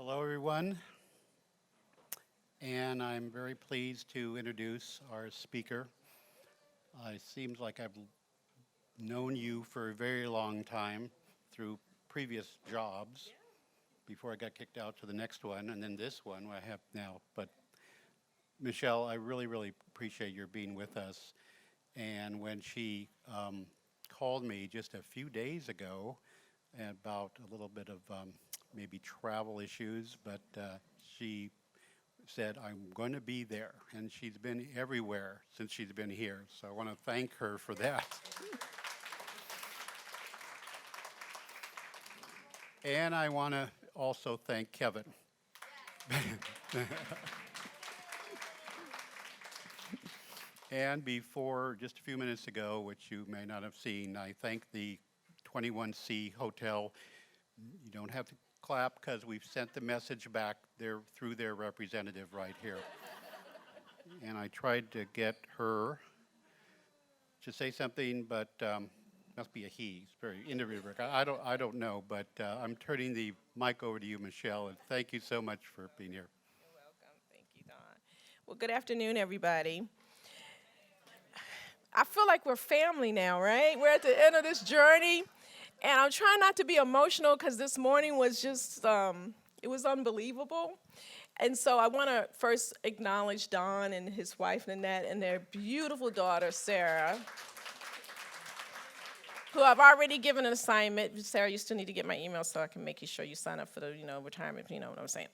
Hello, everyone, and I'm very pleased to introduce our speaker. It seems like I've known you for a very long time through previous jobs before I got kicked out to the next one, and then this one I have now. But Michelle, I really appreciate your being with us. And when she called me just a few days ago about a little bit of maybe travel issues, but she said, I'm going to be there. And she's been everywhere since she's been here. So I want to thank her for that. And I want to also thank Kevin. And before, just a few minutes ago, which you may not have seen, I thank the 21C Hotel. You don't have to clap because we've sent the message back there through their representative right here. And I tried to get her to say something, but must be a he. It's very interview. I don't know, but I'm turning the mic over to you, Michelle, and thank you so much for being here. You're welcome. Thank you, Don. Well, good afternoon, everybody. I feel like we're family now, right? We're at the end of this journey, and I'm trying not to be emotional because this morning was just, it was unbelievable. And so I want to first acknowledge Don and his wife, Nanette, and their beautiful daughter, Sarah, who I've already given an assignment. Sarah, you still need to get my email so I can make sure you sign up for the, retirement, you know what I'm saying.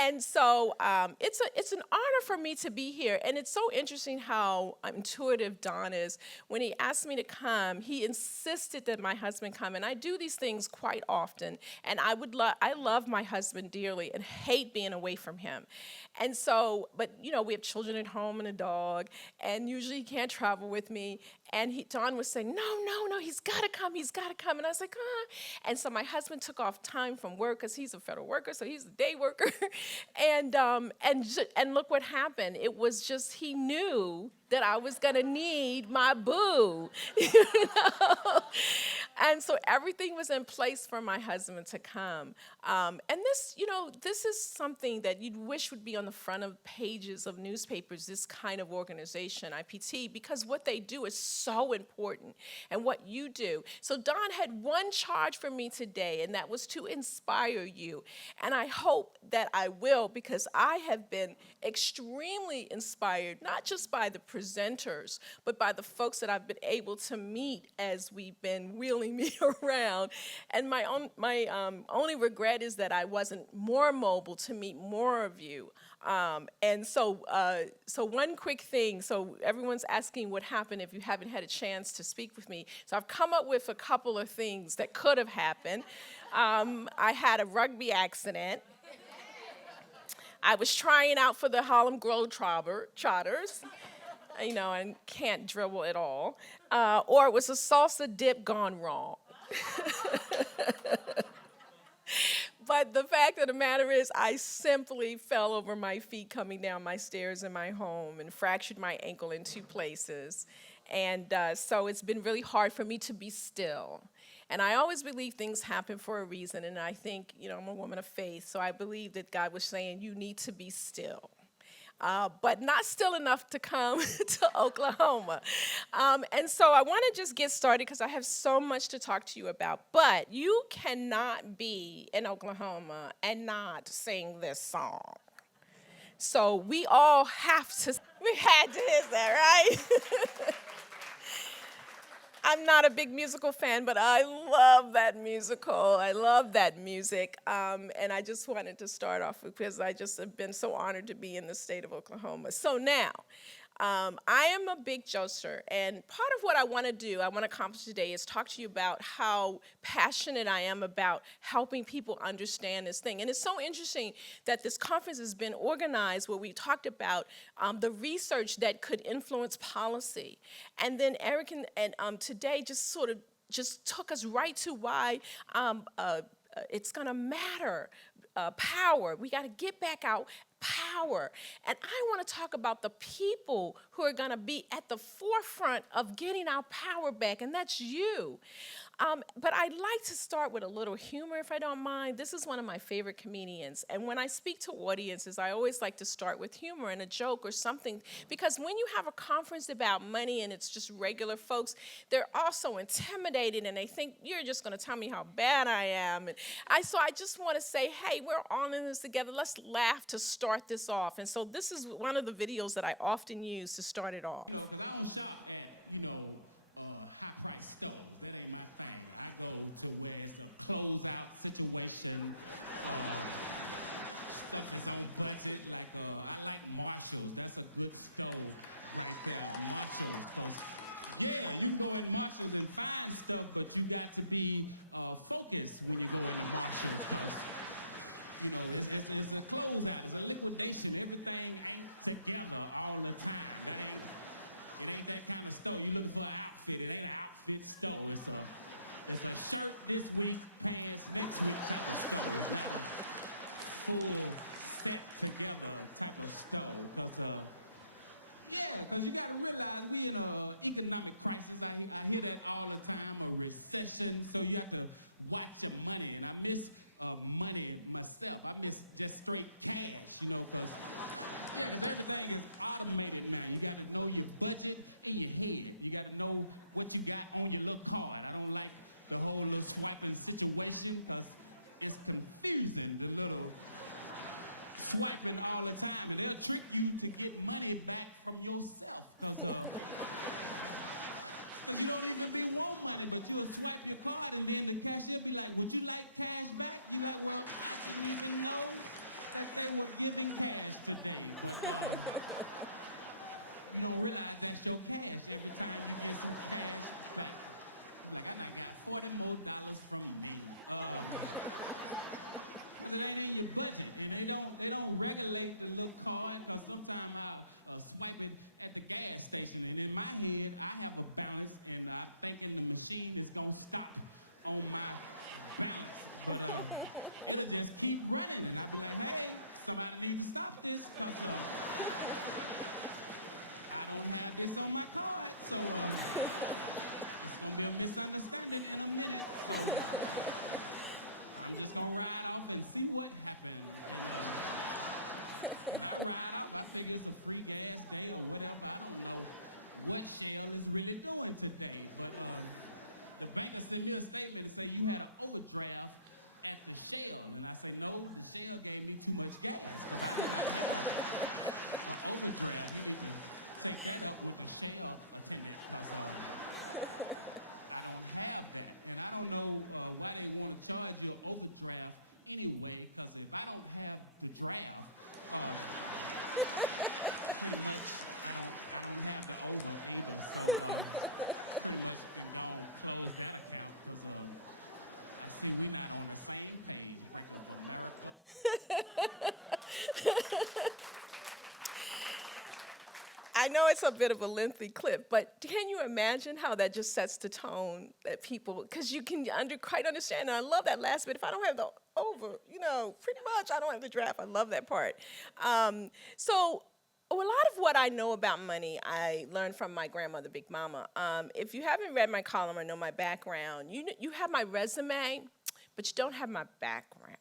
And so it's an honor for me to be here. And it's so interesting how intuitive Don is. When he asked me to come, he insisted that my husband come. And I do these things quite often. And I love my husband dearly and hate being away from him. And so, but we have children at home and a dog. And usually he can't travel with me. And Don was saying, no, he's got to come. And I was like, And so my husband took off time from work because he's a federal worker, so he's a day worker. And look what happened. It was just he knew that I was going to need my boo. And so everything was in place for my husband to come. And this is something that you'd wish would be on the front of pages of newspapers, this kind of organization, IPT, because what they do is so important and what you do. So Don had one charge for me today, and that was to inspire you. And I hope that I will, because I have been extremely inspired, not just by the presenters, but by the folks that I've been able to meet as we've been wheeling me around. And my only regret is that I wasn't more mobile to meet more of you. And so one quick thing, so everyone's asking what happened if you haven't had a chance to speak with me. So I've come up with a couple of things that could have happened. I had a rugby accident. I was trying out for the Harlem Globetrotters, and can't dribble at all. Or it was a salsa dip gone wrong. But the fact of the matter is, I simply fell over my feet coming down my stairs in my home and fractured my ankle in 2 places. And so it's been really hard for me to be still. And I always believe things happen for a reason. And I think, I'm a woman of faith, so I believe that God was saying, you need to be still. But not still enough to come to Oklahoma. And so I want to just get started because I have so much to talk to you about. But you cannot be in Oklahoma and not sing this song. So we all have to, we had to hit that, right? I'm not a big musical fan, but I love that musical. I love that music. And I just wanted to start off with, because I just have been so honored to be in the state of Oklahoma. So now, I am a big jokester, and part of what I want to accomplish today is talk to you about how passionate I am about helping people understand this thing. And it's so interesting that this conference has been organized where we talked about the research that could influence policy. And then Eric and today just sort of just took us right to why it's going to matter. Power. We got to get back out power. And I want to talk about the people who are going to be at the forefront of getting our power back, and that's you. But I'd like to start with a little humor, if I don't mind. This is one of my favorite comedians. And when I speak to audiences, I always like to start with humor and a joke or something. Because when you have a conference about money and it's just regular folks, they're also intimidated and they think, you're just going to tell me how bad I am. And so I just want to say, hey, we're all in this together. Let's laugh to start this off. And so this is one of the videos that I often use to start it off. You know, because I don't shop at, high-priced stores. That ain't my thing. I go to where it's a closeout situation. Stuff is on budget. Like, I like Marshalls. That's a good stove right there. Marshalls. Because, yeah, you can go in Marshalls and find stuff, but you got to be focused when you go into Marshalls. Because, it's a closeout. It's a liquidation. Everything ain't together all the time. It ain't that kind of store. You're looking for an outfit. It ain't an outfit store. It's a shirt this week, pants next week type of store. It's not a full set together type of store. Because you got to realize we in an economic crisis. I hear that all the time, a recession. So you have to watch your money. And I miss money myself. I miss just straight cash, because... Yeah, because everything is automated now. You got to know your budget in your head. You got to know what you got on your little card. I don't like the whole little swiping situation because it's confusing, the little swiping all the time. And they'll trick you to get money back from yourself because you don't even be want money, but you'll swipe your card and then the cashier be like, would you like cash back? You like, well, I didn't even know that they were giving cash today, but you don't realize that's your cash every time you get some cash back. You're like, I done got $40 more from me. Because it ain't in your budget, and they don't regulate the little card, because sometimes I'll swipe it at the gas station, and in my head, I have a balance, and I'm thinking the machine is gonna stop on my balance. But it'll just keep running, and I'll be like, hey, somebody needs to stop this, because I don't have this on my card, so it's going to be a misunderstanding in a minute, so I'm just going to ride off and see what happens. And when I ride off, I figure it's a free gas day or whatever. I don't know what Shell is really doing today, but the banker sent me a statement and say you had an overdraft at the Shell, and I say, no, the Shell gave me too much gas, because I did not have an overdraft. You need to take that up with the Shell attendant, because I don't have that. And I don't know why they want to charge you an overdraft anyway, because if I don't have the draft, pretty much I don't have the over either, so pretty much can go and close that account, because I see we not on the same page. Break up America. I know it's a bit of a lengthy clip, but can you imagine how that just sets the tone that people, because you can quite understand, and I love that last bit. If I don't have the over, pretty much I don't have the draft. I love that part. So a lot of what I know about money, I learned from my grandmother, Big Mama. If you haven't read my column or know my background, you have my resume, but you don't have my background.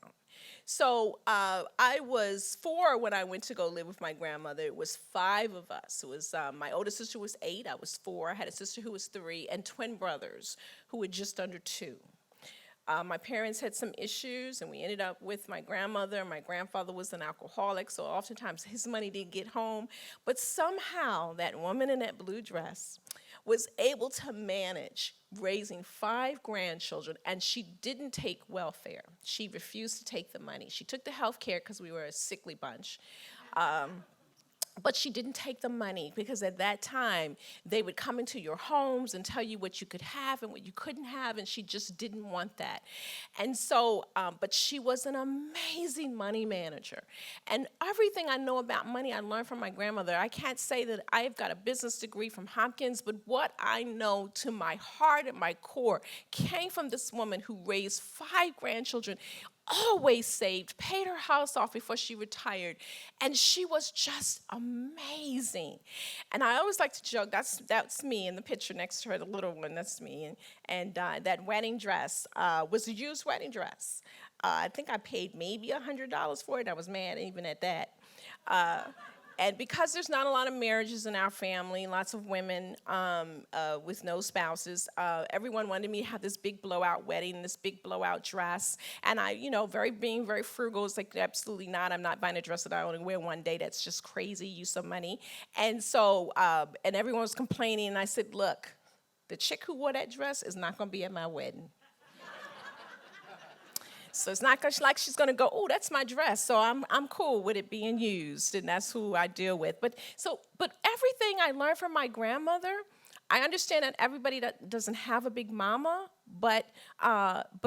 So I was 4 when I went to go live with my grandmother. It was 5 of us. It was my older sister was 8. I was 4. I had a sister who was 3, and twin brothers who were just under 2. My parents had some issues, and we ended up with my grandmother. My grandfather was an alcoholic, so oftentimes his money didn't get home. But somehow that woman in that blue dress was able to manage raising 5 grandchildren, and she didn't take welfare. She refused to take the money. She took the health care because we were a sickly bunch. But she didn't take the money, because at that time, they would come into your homes and tell you what you could have and what you couldn't have, and she just didn't want that. And so, but she was an amazing money manager. And everything I know about money, I learned from my grandmother. I can't say that I've got a business degree from Hopkins, but what I know to my heart and my core came from this woman who raised 5 grandchildren, always saved, paid her house off before she retired, and she was just amazing. And I always like to joke, that's me in the picture next to her, the little one, that's me. And that wedding dress was a used wedding dress. I think I paid maybe $100 for it. I was mad even at that. And because there's not a lot of marriages in our family, lots of women with no spouses, everyone wanted me to have this big blowout wedding, this big blowout dress. And I, being very frugal, it's like, absolutely not. I'm not buying a dress that I only wear one day. That's just crazy use of money. And so, and everyone was complaining. And I said, look, the chick who wore that dress is not going to be at my wedding. So it's not like she's going to go, oh, that's my dress. So I'm cool with it being used, and that's who I deal with. But everything I learned from my grandmother, I understand that everybody that doesn't have a big mama, but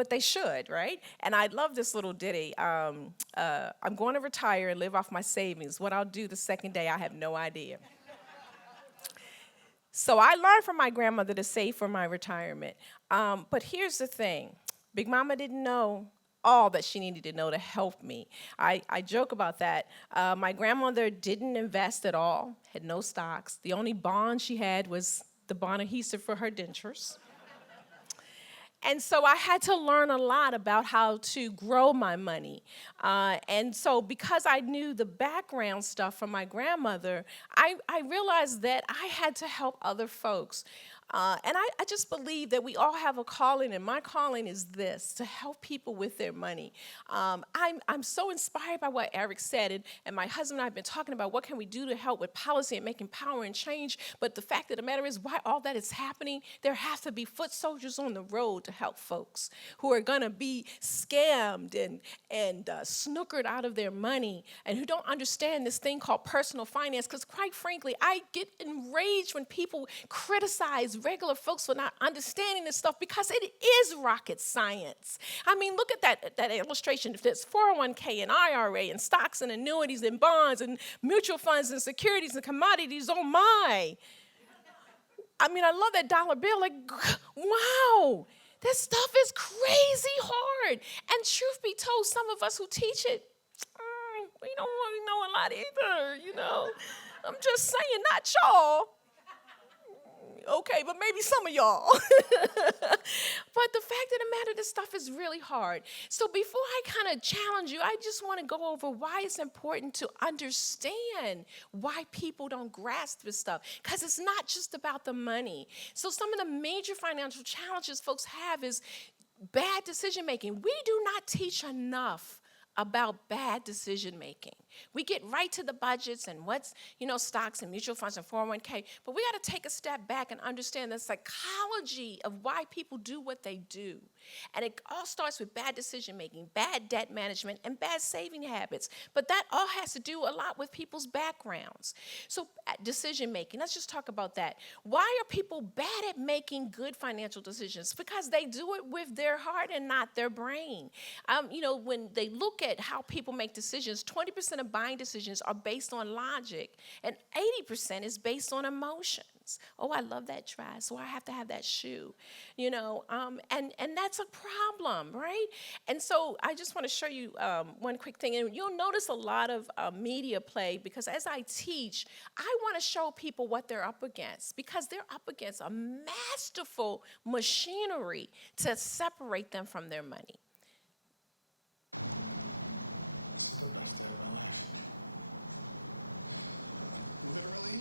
they should, right? And I love this little ditty. I'm going to retire and live off my savings. What I'll do the second day, I have no idea. So I learned from my grandmother to save for my retirement. But here's the thing. Big Mama didn't know all that she needed to know to help me. I joke about that. My grandmother didn't invest at all, had no stocks. The only bond she had was the bond adhesive for her dentures. And so I had to learn a lot about how to grow my money. And so because I knew the background stuff from my grandmother, I realized that I had to help other folks. And I just believe that we all have a calling, and my calling is this, to help people with their money. I'm so inspired by what Eric said, and my husband and I have been talking about what can we do to help with policy and making power and change, but the fact of the matter is, why all that is happening, there have to be foot soldiers on the road to help folks who are going to be scammed and snookered out of their money, and who don't understand this thing called personal finance, because quite frankly, I get enraged when people criticize regular folks for not understanding this stuff, because it is rocket science. I mean, look at that illustration. If there's 401k and IRA and stocks and annuities and bonds and mutual funds and securities and commodities, oh my. I mean, I love that dollar bill. Like, wow, this stuff is crazy hard. And truth be told, some of us who teach it, we don't really know a lot either, I'm just saying, not y'all. Okay, but maybe some of y'all. But the fact of the matter, this stuff is really hard. So before I kind of challenge you, I just want to go over why it's important to understand why people don't grasp this stuff. Because it's not just about the money. So some of the major financial challenges folks have is bad decision making. We do not teach enough about bad decision making. We get right to the budgets and what's, stocks and mutual funds and 401k, but we got to take a step back and understand the psychology of why people do what they do. And it all starts with bad decision making, bad debt management, and bad saving habits. But that all has to do a lot with people's backgrounds. So decision making, let's just talk about that. Why are people bad at making good financial decisions? Because they do it with their heart and not their brain. When they look at how people make decisions, 20% of buying decisions are based on logic, and 80% is based on emotions. Oh, I love that dress, so I have to have that shoe, and that's a problem, right? And so I just want to show you one quick thing, and you'll notice a lot of media play, because as I teach, I want to show people what they're up against, because they're up against a masterful machinery to separate them from their money. This is the best day of my life. Literally,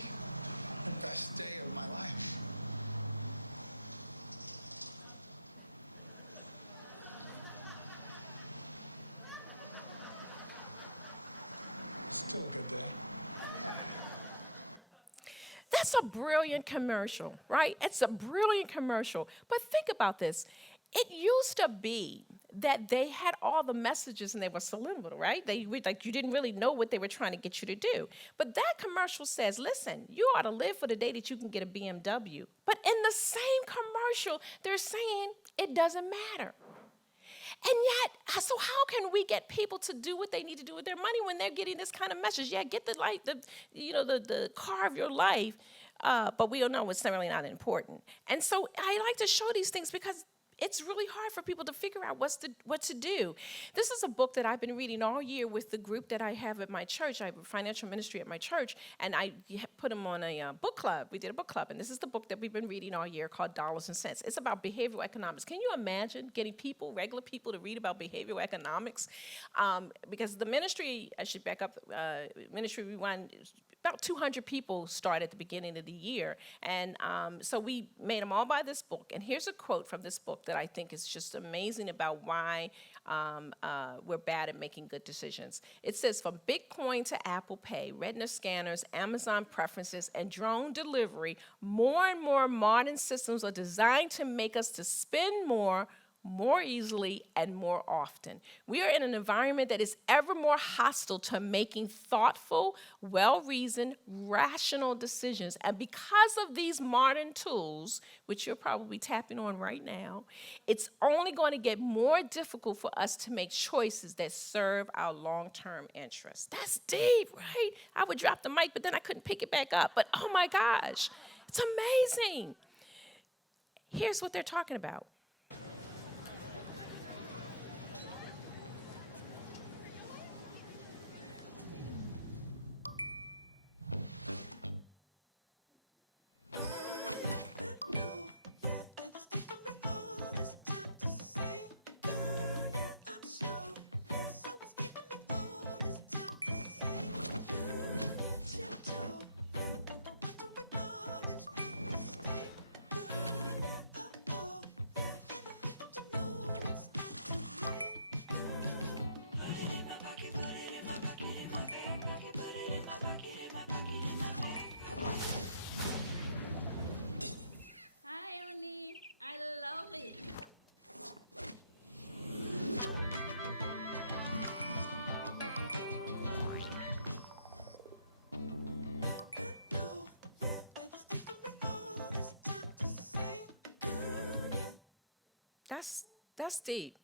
the best day of my life. Still a good day. Yeah. That's a brilliant commercial, right? It's a brilliant commercial. But think about this. It used to be that they had all the messages and they were subliminal, right? You didn't really know what they were trying to get you to do. But that commercial says, listen, you ought to live for the day that you can get a BMW. But in the same commercial, they're saying it doesn't matter. And yet, so how can we get people to do what they need to do with their money when they're getting this kind of message? Yeah, get the car of your life, but we all know it's really not important. And so I like to show these things because it's really hard for people to figure out what to do. This is a book that I've been reading all year with the group that I have at my church. I have a financial ministry at my church, and I put them on a book club. We did a book club, and this is the book that we've been reading all year called Dollars and Cents. It's about behavioral economics. Can you imagine getting people, regular people, to read about behavioral economics? Because the ministry, I should back up, Ministry Rewind, about 200 people started at the beginning of the year. And so we made them all buy this book. And here's a quote from this book that I think is just amazing about why we're bad at making good decisions. It says, from Bitcoin to Apple Pay, Retina scanners, Amazon preferences, and drone delivery, more and more modern systems are designed to make us to spend more easily, and more often. We are in an environment that is ever more hostile to making thoughtful, well-reasoned, rational decisions. And because of these modern tools, which you're probably tapping on right now, it's only going to get more difficult for us to make choices that serve our long-term interests. That's deep, right? I would drop the mic, but then I couldn't pick it back up. But oh my gosh, it's amazing. Here's what they're talking about. Hi, Oni. I love it. That's deep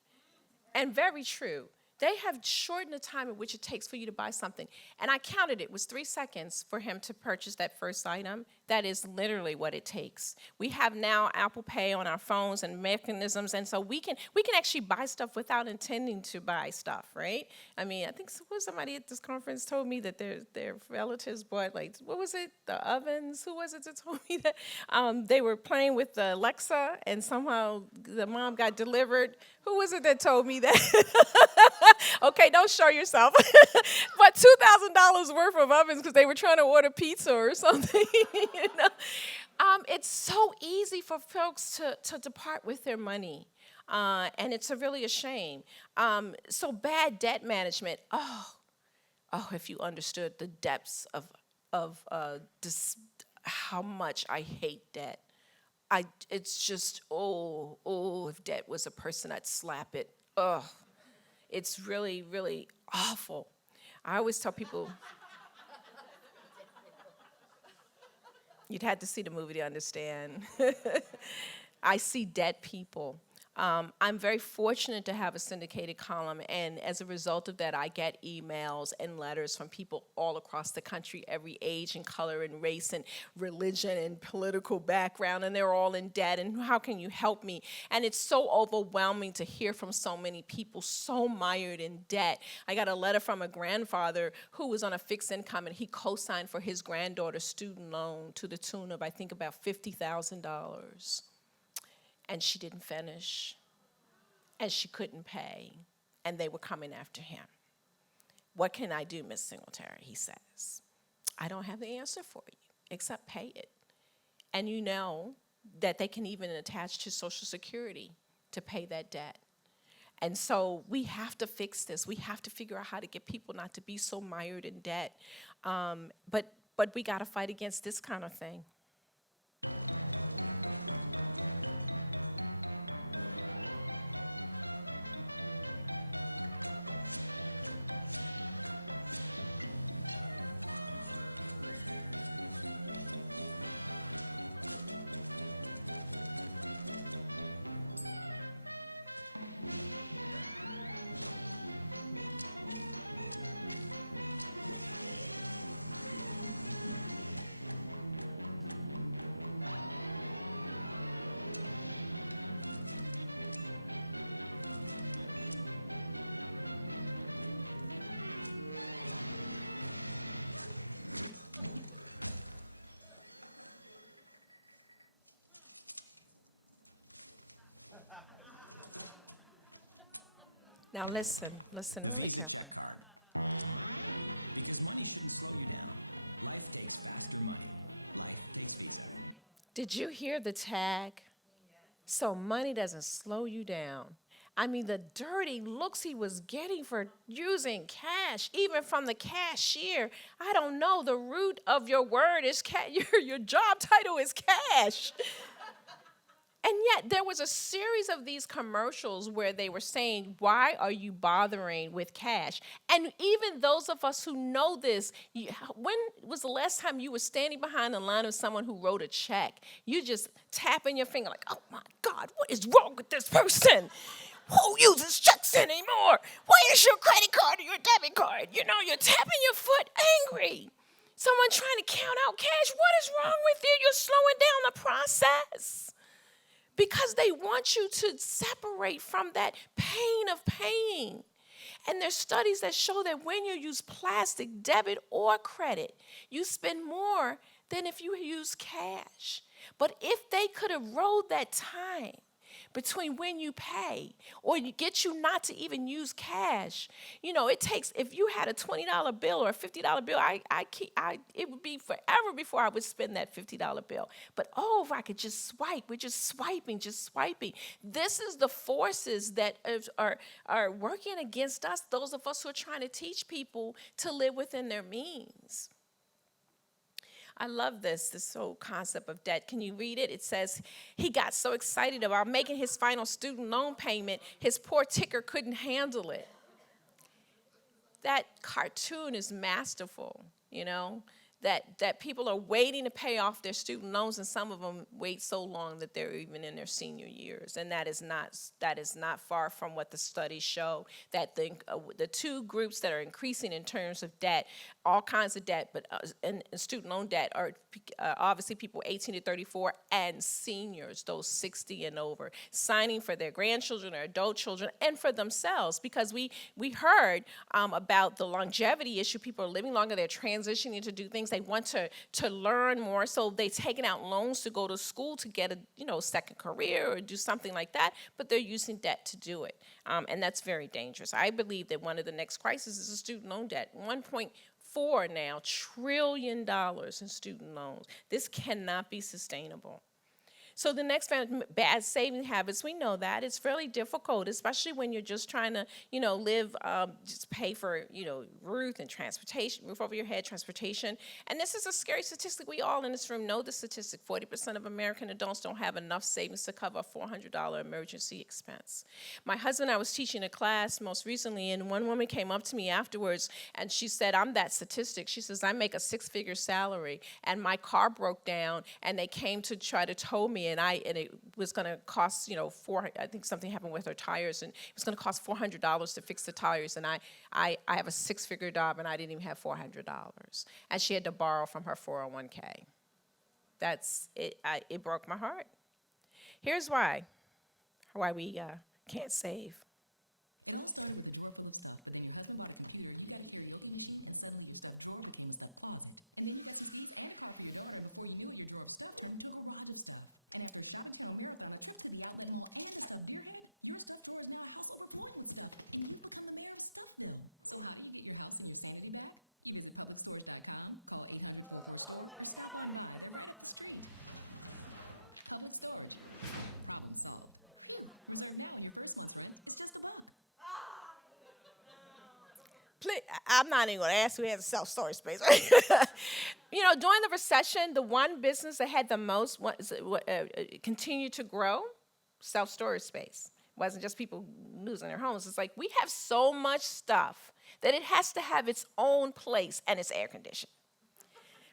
and very true. They have shortened the time in which it takes for you to buy something. And I counted it was 3 seconds for him to purchase that first item. That is literally what it takes. We have now Apple Pay on our phones and mechanisms, and so we can actually buy stuff without intending to buy stuff, right? I mean, I think somebody at this conference told me that their relatives bought, like, what was it, the ovens? Who was it that told me that? They were playing with the Alexa, and somehow the mom got delivered. Who was it that told me that? Okay, don't show yourself. But $2,000 worth of ovens because they were trying to order pizza or something. You know? It's so easy for folks to depart with their money. And it's really a shame. So bad debt management. Oh, if you understood the depths of how much I hate debt. It's just, if debt was a person, I'd slap it. It's really, really awful. I always tell people, you'd have to see the movie to understand. I see dead people. I'm very fortunate to have a syndicated column, and as a result of that, I get emails and letters from people all across the country, every age and color and race and religion and political background, and they're all in debt, and how can you help me? And it's so overwhelming to hear from so many people so mired in debt. I got a letter from a grandfather who was on a fixed income, and he co-signed for his granddaughter's student loan to the tune of, I think, about $50,000. And she didn't finish, and she couldn't pay, and they were coming after him. What can I do, Miss Singletary? He says. I don't have the answer for you, except pay it. And you know that they can even attach to Social Security to pay that debt. And so we have to fix this. We have to figure out how to get people not to be so mired in debt. But we got to fight against this kind of thing. Now listen The really Visa carefully. check card. Because money shouldn't slow you down. Life takes faster money. Life takes Visa. Did you hear the tag? So money doesn't slow you down. I mean, the dirty looks he was getting for using cash, even from the cashier. I don't know, the root of your word is cash. Your job title is cash. And yet there was a series of these commercials where they were saying, why are you bothering with cash? And even those of us who know this, when was the last time you were standing behind the line of someone who wrote a check? You just tapping your finger like, oh my God, what is wrong with this person? Who uses checks anymore? Where's your credit card or your debit card? You know, you're tapping your foot angry. Someone trying to count out cash. What is wrong with you? You're slowing down the process. Because they want you to separate from that pain of paying. And there's studies that show that when you use plastic, debit, or credit, you spend more than if you use cash. But if they could erode that time between when you pay or you get you not to even use cash, you know, it takes, if you had a $20 bill or a $50 bill, it would be forever before I would spend that $50 bill. But if I could just swipe, we're just swiping. This is the forces that are working against us, those of us who are trying to teach people to live within their means. I love this whole concept of debt. Can you read it? It says, he got so excited about making his final student loan payment, his poor ticker couldn't handle it. That cartoon is masterful, you know, that people are waiting to pay off their student loans, and some of them wait so long that they're even in their senior years. And that is not far from what the studies show, that the two groups that are increasing in terms of debt, all kinds of debt, but and student loan debt are obviously people 18 to 34 and seniors, those 60 and over, signing for their grandchildren or adult children and for themselves, because we heard about the longevity issue. People are living longer, they're transitioning to do things, they want to learn more, so they're taking out loans to go to school to get a second career or do something like that, but they're using debt to do it, and that's very dangerous. I believe that one of the next crises is a student loan debt. 1.4 now trillion dollars in student loans. This cannot be sustainable. So the next bad saving habits, we know that it's fairly difficult, especially when you're just trying to, live, just pay for, roof over your head, transportation. And this is a scary statistic. We all in this room know the statistic. 40% of American adults don't have enough savings to cover a $400 emergency expense. My husband and I was teaching a class most recently, and one woman came up to me afterwards, and she said, I'm that statistic. She says, I make a six-figure salary, and my car broke down, and they came to try to tow me, and it was going to cost, I think something happened with her tires, and it was going to cost $400 to fix the tires, and I have a six-figure job, and I didn't even have $400, and she had to borrow from her 401k. That's it. It broke my heart. Here's why we can't save. It all started with a drawer full of stuff, but then your husband bought a computer, you got a karaoke machine, and suddenly your stuffed drawer became a stuffed closet. And then you got some skis and a car for your daughter, and before you knew it, your drawer of stuff turned into a garage of stuff. And after a shopping channel marathon, a trip to the outlet mall, and a stuffed deer head, your stuffed drawer is now a house overflowing with stuff, and you've become the mayor of Stuffville. So how do you get your house and your sanity back? You visit publicstorage.com, call 800-44-STORE, or stop on by. They're right up the street. Public Storage. Problem solved. Phew. Reserve now, and your first month's rent is just $1. I'm not even going to ask who has a self-storage space. Right? During the recession, the one business that had the most continued to grow, self-storage space. It wasn't just people losing their homes. It's like we have so much stuff that it has to have its own place and it's air conditioned.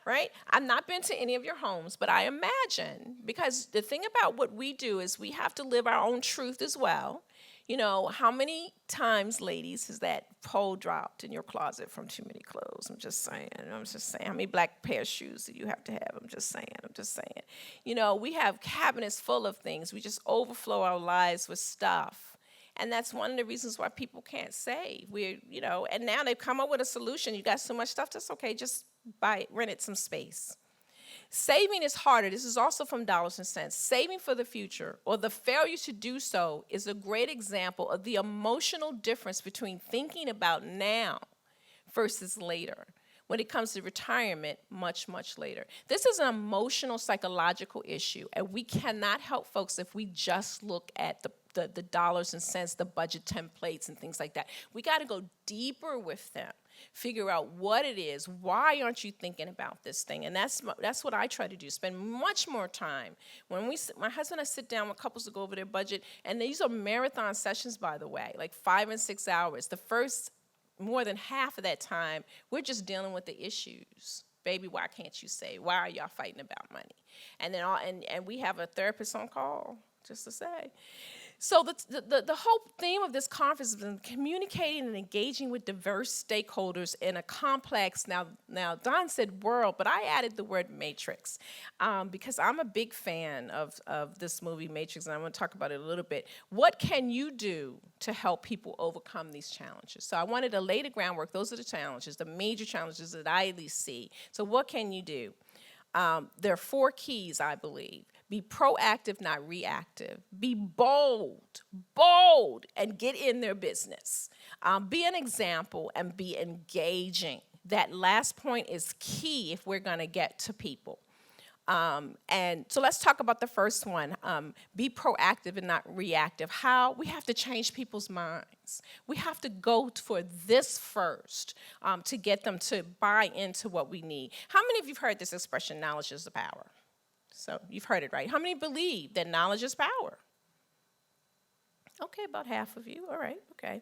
Right? I've not been to any of your homes, but I imagine, because the thing about what we do is we have to live our own truth as well. How many times, ladies, has that pole dropped in your closet from too many clothes? I'm just saying. How many black pair of shoes do you have to have? I'm just saying. We have cabinets full of things. We just overflow our lives with stuff. And that's one of the reasons why people can't save. And now they've come up with a solution. You got so much stuff, that's okay. Just rent it some space. Saving is harder. This is also from Dollars and Cents. Saving for the future, or the failure to do so, is a great example of the emotional difference between thinking about now versus later. When it comes to retirement, much, much later. This is an emotional, psychological issue, and we cannot help folks if we just look at the dollars and cents, the budget templates, and things like that. We got to go deeper with them, figure out what it is. Why aren't you thinking about this thing? And that's what I try to do, spend much more time. When my husband and I sit down with couples to go over their budget, and these are marathon sessions, by the way, like 5 and 6 hours. The first more than half of that time, we're just dealing with the issues. Baby, why can't you save? Why are y'all fighting about money? And then and we have a therapist on call, just to say. So the whole theme of this conference has been communicating and engaging with diverse stakeholders in a complex, now Don said world, but I added the word matrix because I'm a big fan of this movie Matrix, and I want to talk about it a little bit. What can you do to help people overcome these challenges? So I wanted to lay the groundwork. Those are the challenges, the major challenges that I at least see. So what can you do? There are 4 keys, I believe. Be proactive, not reactive. Be bold, and get in their business. Be an example and be engaging. That last point is key if we're going to get to people. And so let's talk about the first one. Be proactive and not reactive. How? We have to change people's minds. We have to go for this first to get them to buy into what we need. How many of you have heard this expression, knowledge is the power? So you've heard it, right? How many believe that knowledge is power? Okay, about half of you. All right, okay.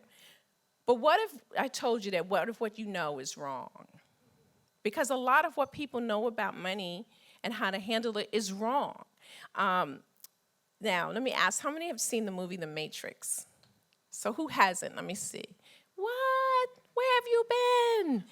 But what if I told you that what if what you know is wrong? Because a lot of what people know about money and how to handle it is wrong. Now, let me ask, how many have seen the movie The Matrix? So who hasn't? Let me see. What? Where have you been?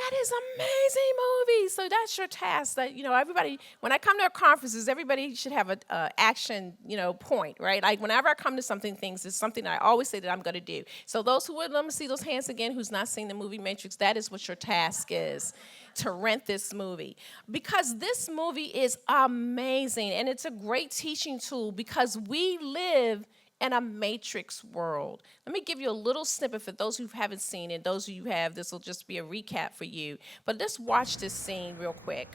That is an amazing movie. So that's your task. That, everybody, when I come to conferences, everybody should have a action, point, right? Like whenever I come to things, it's something that I always say that I'm going to do. So those who would, let me see those hands again, who's not seen the movie Matrix, that is what your task is, to rent this movie. Because this movie is amazing, and it's a great teaching tool because we live in a matrix world. Let me give you a little snippet for those who haven't seen it. Those of you who have, this will just be a recap for you. But let's watch this scene real quick.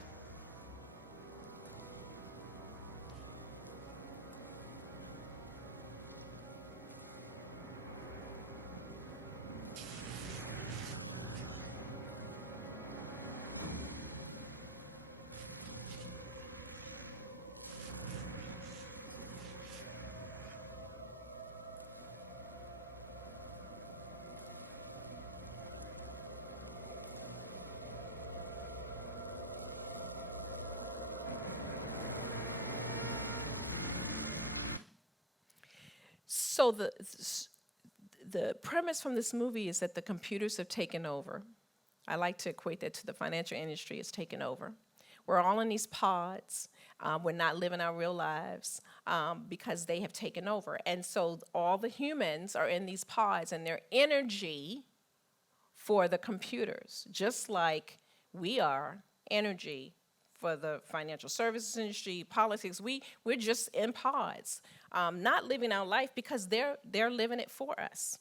So the premise from this movie is that the computers have taken over. I like to equate that to the financial industry has taken over. We're all in these pods. We're not living our real lives because they have taken over. And so all the humans are in these pods, and they're energy for the computers, just like we are energy for the financial services industry, politics. We're just in pods, not living our life because they're living it for us.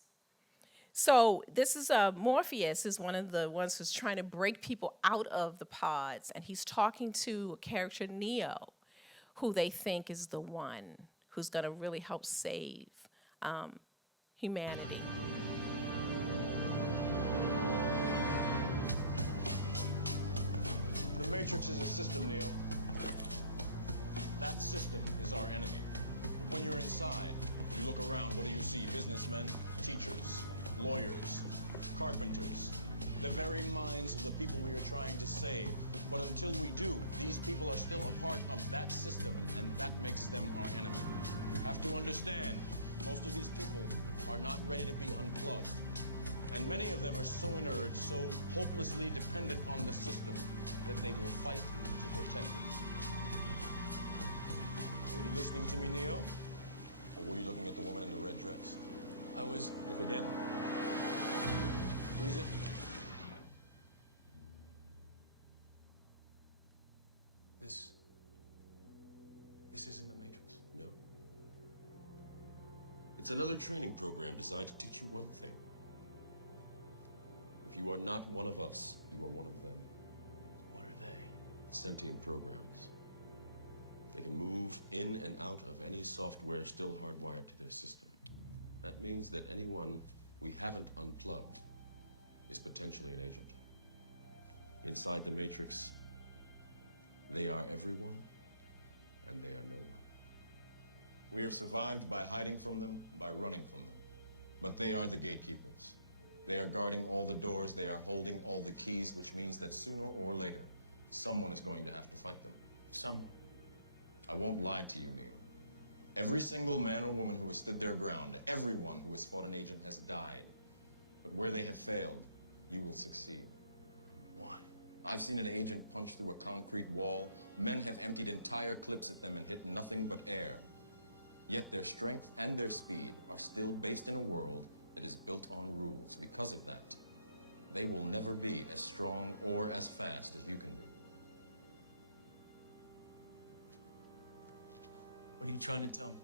So this is Morpheus is one of the ones who's trying to break people out of the pods, and he's talking to a character, Neo, who they think is the one who's going to really help save humanity. The Matrix is a system, Neo. That system is our enemy. When you're inside, you look around, what do you see? Businessmen, teachers, lawyers, carpenters, the very minds of the people we are trying to save. But until we do, these people are still a part of that system, and that makes them our enemy. You have to understand, most of these people are not ready to be unplugged. And many of them are so inert, so hopelessly dependent on the system, that they will fight to protect it. Were you listening to me, Neo? Or were you looking at the woman in the red dress? I was... Look again. Who is it? This isn't the Matrix. No. It's another training program designed to teach you one thing. If you are not one of us, you are one of them. What are they? Sentient programs. They can move in and out of any software still hardwired to their system. That means that anyone we haven't unplugged is potentially an agent. Inside the Matrix, they are everyone, and they are no one. We have survived by hiding from them, by running from them. But they are the gatekeepers. They are guarding all the doors, they are holding all the keys, which means that sooner or later, someone is going to have to fight them. Someone. I won't lie to you, Neo. Every single man or woman who has stood their ground, everyone who has fought an agent has died. But where they have failed, you will succeed. Why? I've seen an agent punch through a concrete wall. Men have emptied entire clips at them and hit nothing but air. Yet their strength and their speed are still based in a world that is built on rules. Because of that, they will never be as strong or as fast as you can be. What are you trying to tell me?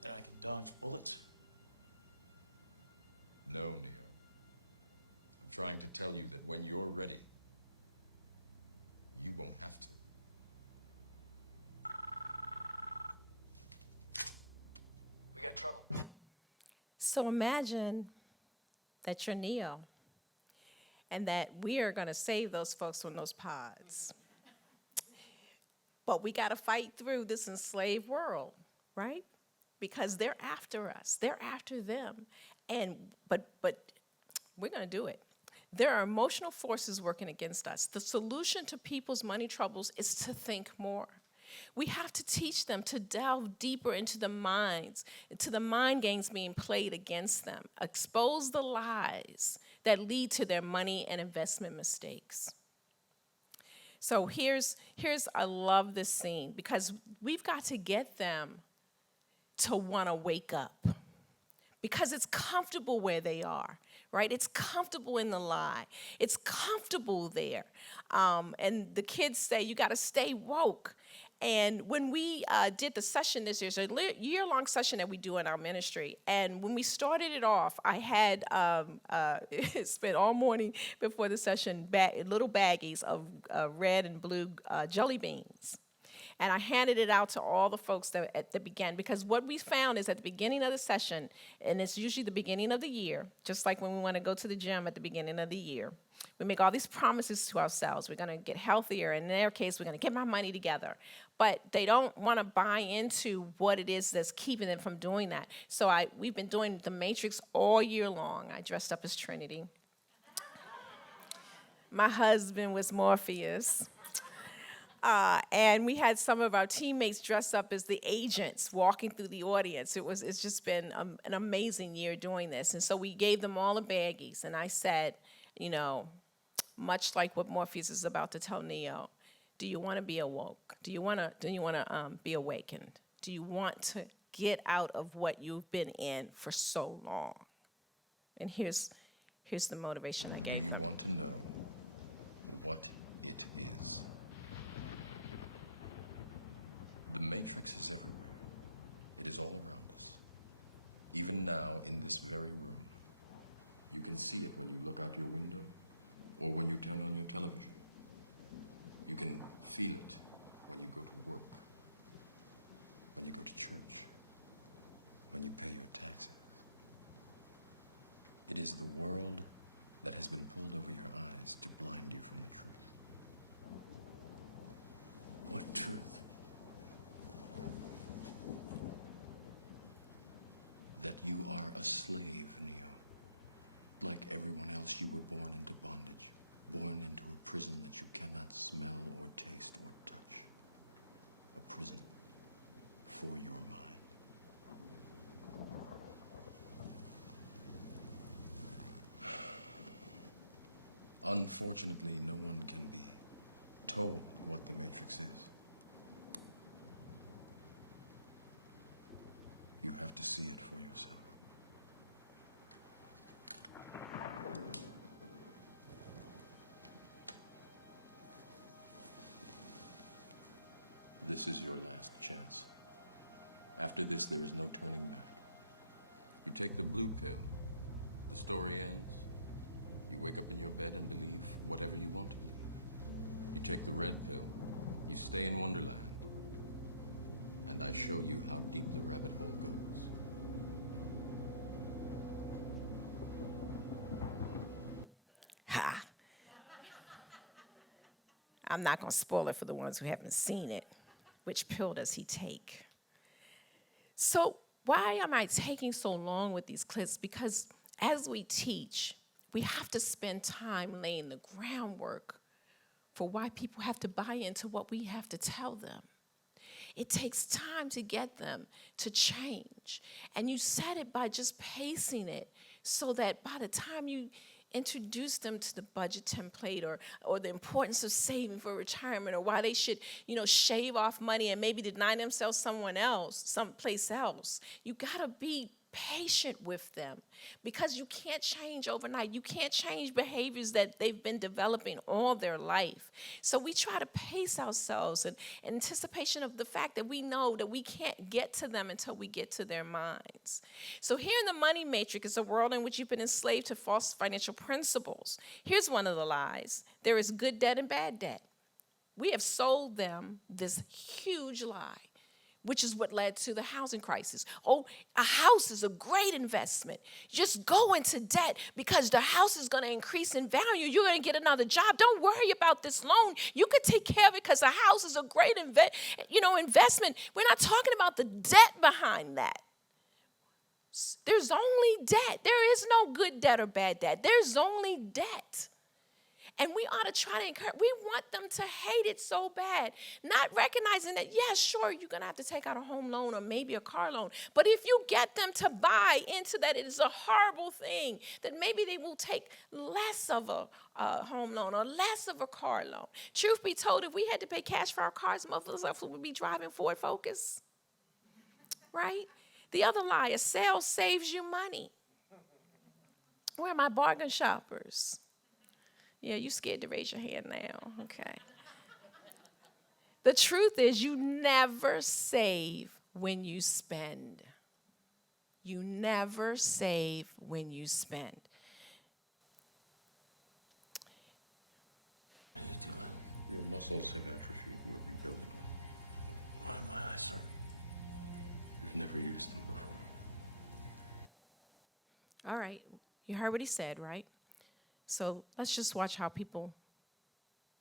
That I can dodge bullets? No, Neo. I'm trying to tell you that when you're ready, you won't have to. We got trouble. So imagine that you're Neo and that we are going to save those folks from those pods. But we got to fight through this enslaved world, right? Because they're after us. They're after them. But we're going to do it. There are emotional forces working against us. The solution to people's money troubles is to think more. We have to teach them to delve deeper into the minds, into the mind games being played against them, expose the lies that lead to their money and investment mistakes. So I love this scene because we've got to get them to want to wake up because it's comfortable where they are, right? It's comfortable in the lie. It's comfortable there. And the kids say, you got to stay woke. And when we did the session this year, it's a year-long session that we do in our ministry. And when we started it off, I had spent all morning before the session little baggies of red and blue jelly beans. And I handed it out to all the folks that began, because what we found is at the beginning of the session, and it's usually the beginning of the year, just like when we want to go to the gym at the beginning of the year, we make all these promises to ourselves. We're going to get healthier. In their case, we're going to get my money together. But they don't want to buy into what it is that's keeping them from doing that. So we've been doing the Matrix all year long. I dressed up as Trinity. My husband was Morpheus. And we had some of our teammates dress up as the agents walking through the audience. It's just been an amazing year doing this. And so we gave them all the baggies. And I said, much like what Morpheus is about to tell Neo, do you want to be awoke? Do you want to be awakened? Do you want to get out of what you've been in for so long? And here's the motivation I gave them. Do you want to know what it is? The Matrix is everywhere. It is all around us. Even now, in this very room. You can see it when you look out your window or when you turn on your television. You can feel it when you go to work, when you go to church, when you pay your taxes. It is the world that has been pulled over your eyes to blind you from the truth. What truth? That you are a slave, Neo. Like everyone else, you were born into bondage, born into a prison that you cannot smell or taste or touch. A prison for your mind. Unfortunately, no one can be told what the Matrix is. You have to see it for yourself. This is your last chance. After this, there is no turning back. You take the blue pill, the story ends. You wake up in your bed and believe whatever you want to believe. You take the red pill, you stay in Wonderland, and I show you how deep the rabbit hole goes. Ha! I'm not going to spoil it for the ones who haven't seen it. Which pill does he take? So why am I taking so long with these clips? Because as we teach, we have to spend time laying the groundwork for why people have to buy into what we have to tell them. It takes time to get them to change. And you said it by just pacing it so that by the time you introduce them to the budget template or the importance of saving for retirement or why they should, shave off money and maybe deny themselves someplace else, you gotta be patient with them because you can't change overnight. You can't change behaviors that they've been developing all their life. So we try to pace ourselves in anticipation of the fact that we know that we can't get to them until we get to their minds. So here in the money matrix is a world in which you've been enslaved to false financial principles. Here's one of the lies. There is good debt and bad debt. We have sold them this huge lie, which is what led to the housing crisis. Oh, a house is a great investment. Just go into debt because the house is going to increase in value. You're going to get another job. Don't worry about this loan. You can take care of it because a house is a great investment. We're not talking about the debt behind that. There's only debt. There is no good debt or bad debt. There's only debt. And we ought to try to encourage, we want them to hate it so bad, not recognizing that, yeah, sure, you're going to have to take out a home loan or maybe a car loan. But if you get them to buy into that it is a horrible thing, that maybe they will take less of a home loan or less of a car loan. Truth be told, if we had to pay cash for our cars, most of us would be driving Ford Focus, right? The other lie, a sale saves you money. Where are my bargain shoppers? Yeah, you scared to raise your hand now. Okay. The truth is you never save when you spend. You never save when you spend. What are you doing? Your muscles have atrophied. We're rebuilding them. Why am I, sir? You've never used them before. All right. You heard what he said, right? So let's just watch how people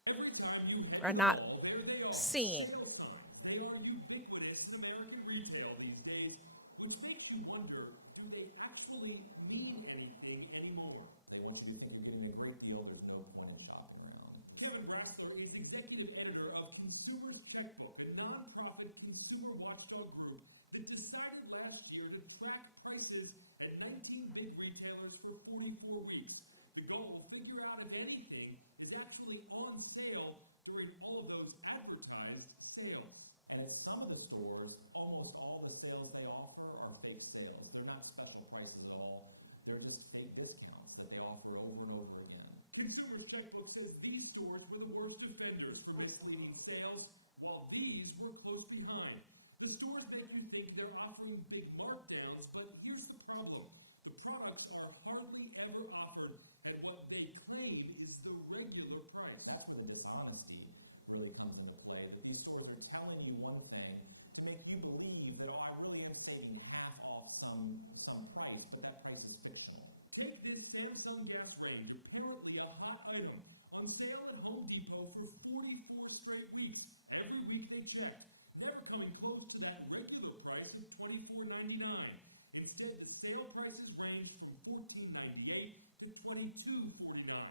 Every time you head to the mall, there they are, sale signs. They are ubiquitous in American retail these days, which makes you wonder, do they actually mean anything anymore? They want you to think you're getting a great deal. There's no point in shopping around. Kevin Brassler is executive editor of Consumer's Checkbook, a nonprofit consumer watchdog group that decided last year to track prices at 19 big retailers for 44 weeks. The goal, figure out if anything is actually on sale during all of those advertised sales. And at some of the stores, almost all the sales they offer are fake sales. They're not special prices at all. They're just fake discounts that they offer over and over again. Consumer's Checkbook says these stores were the worst offenders for misleading sales, while these were close behind. The stores make you think they're offering big markdowns, but here's the problem. The products are hardly ever offered at what they claim is the regular price. That's where the dishonesty really comes into play, that these stores are telling you one thing to make you believe that, oh, I really am saving half off some price, but that price is fictional. Take this Samsung gas range, apparently a hot item, on sale at Home Depot for 44 straight weeks. Every week they checked, never coming close to that regular price of $24.99. Instead, the sale prices ranged from $14.98 to $22.49.